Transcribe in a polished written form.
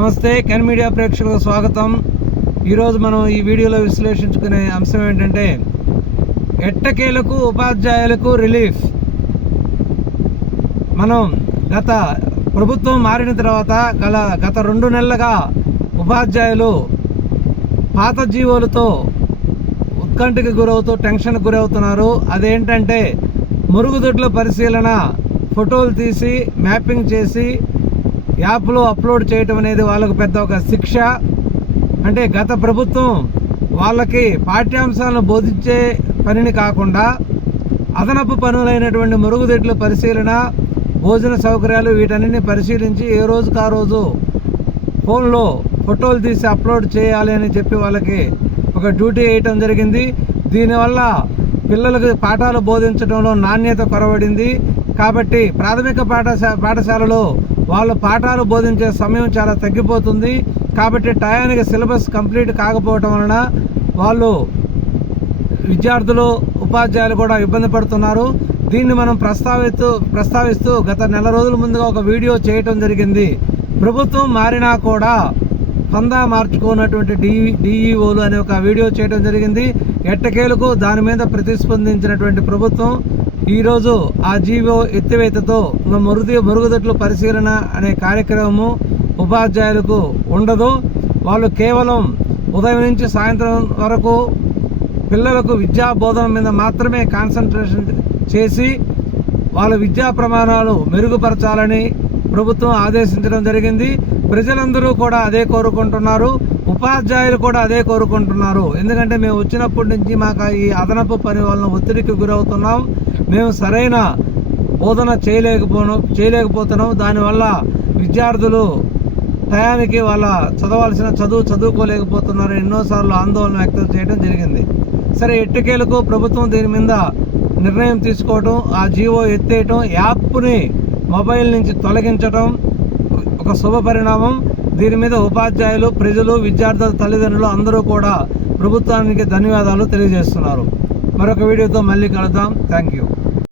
నమస్తే can media ప్రేక్షకులకు స్వాగతం. ఈరోజు మనం ఈ వీడియోలో విశ్లేషించుకునే అంశం ఏంటంటే ఎట్టకేలకు ఉపాధ్యాయులకు రిలీఫ్. మనం గత ప్రభుత్వం మారిన తర్వాత గత 2 నెలలుగా ఉపాధ్యాయులు పాత జీవోలతో ఉత్కంఠకు గురవుతూ టెన్షన్కి గురవుతున్నారు. అదేంటంటే మరుగుదొడ్ల పరిశీలన ఫోటోలు తీసి మ్యాపింగ్ చేసి యాప్లో అప్లోడ్ చేయటం అనేది వాళ్ళకు పెద్ద ఒక శిక్ష. అంటే గత ప్రభుత్వం వాళ్ళకి పాఠ్యాంశాలను బోధించే పనిని కాకుండా అదనపు పనులైనటువంటి మరుగుదొడ్ల పరిశీలన, భోజన సౌకర్యాలు వీటన్నిటిని పరిశీలించి ఏ రోజుకు ఆ రోజు ఫోన్లో ఫోటోలు తీసి అప్లోడ్ చేయాలి అని చెప్పి వాళ్ళకి ఒక డ్యూటీ వేయటం జరిగింది. దీనివల్ల పిల్లలకు పాఠాలు బోధించడంలో నాణ్యత కొరవడింది. కాబట్టి ప్రాథమిక పాఠశాలలో వాళ్ళు పాఠాలు బోధించే సమయం చాలా తగ్గిపోతుంది. కాబట్టి టయానికి సిలబస్ కంప్లీట్ కాకపోవటం వలన వాళ్ళు విద్యార్థులు ఉపాధ్యాయులు కూడా ఇబ్బంది పడుతున్నారు. దీన్ని మనం ప్రస్తావిస్తూ గత నెల రోజుల ముందుగా ఒక వీడియో చేయటం జరిగింది. ప్రభుత్వం మారినా కూడా పందా మార్చుకున్నటువంటి డిఈఓలు అనే ఒక వీడియో చేయడం జరిగింది. ఎట్టకేలకు దాని మీద ప్రతిస్పందించినటువంటి ప్రభుత్వం ఈరోజు ఆ జీవో ఎత్తివేతతో మరుగుదొడ్ల పరిశీలన అనే కార్యక్రమము ఉపాధ్యాయులకు ఉండదు. వాళ్ళు కేవలం ఉదయం నుంచి సాయంత్రం వరకు పిల్లలకు విద్యా బోధన మీద మాత్రమే కాన్సన్ట్రేషన్ చేసి వాళ్ళ విద్యా ప్రమాణాలు మెరుగుపరచాలని ప్రభుత్వం ఆదేశించడం జరిగింది. ప్రజలందరూ కూడా అదే కోరుకుంటున్నారు, ఉపాధ్యాయులు కూడా అదే కోరుకుంటున్నారు. ఎందుకంటే మేము వచ్చినప్పటి నుంచి మాకు ఈ అదనపు పని వలన ఒత్తిడికి గురవుతున్నాం, మేము సరైన బోధన చేయలేకపోతున్నాం. దానివల్ల విద్యార్థులు టయానికి వాళ్ళ చదవాల్సిన చదువుకోలేకపోతున్నారు. ఎన్నోసార్లు ఆందోళన వ్యక్తం చేయడం జరిగింది. సరే, ఎట్టకేలకు ప్రభుత్వం దీని మీద నిర్ణయం తీసుకోవడం, ఆ జీవో ఎత్తేయటం, యాప్ని మొబైల్ నుంచి తొలగించడం ఒక శుభ పరిణామం. దీని మీద ఉపాధ్యాయులు, ప్రజలు, విద్యార్థుల తల్లిదండ్రులు అందరూ కూడా ప్రభుత్వానికి ధన్యవాదాలు తెలియజేస్తున్నారు. మరొక వీడియోతో మళ్ళీ కలుద్దాం. Thank you.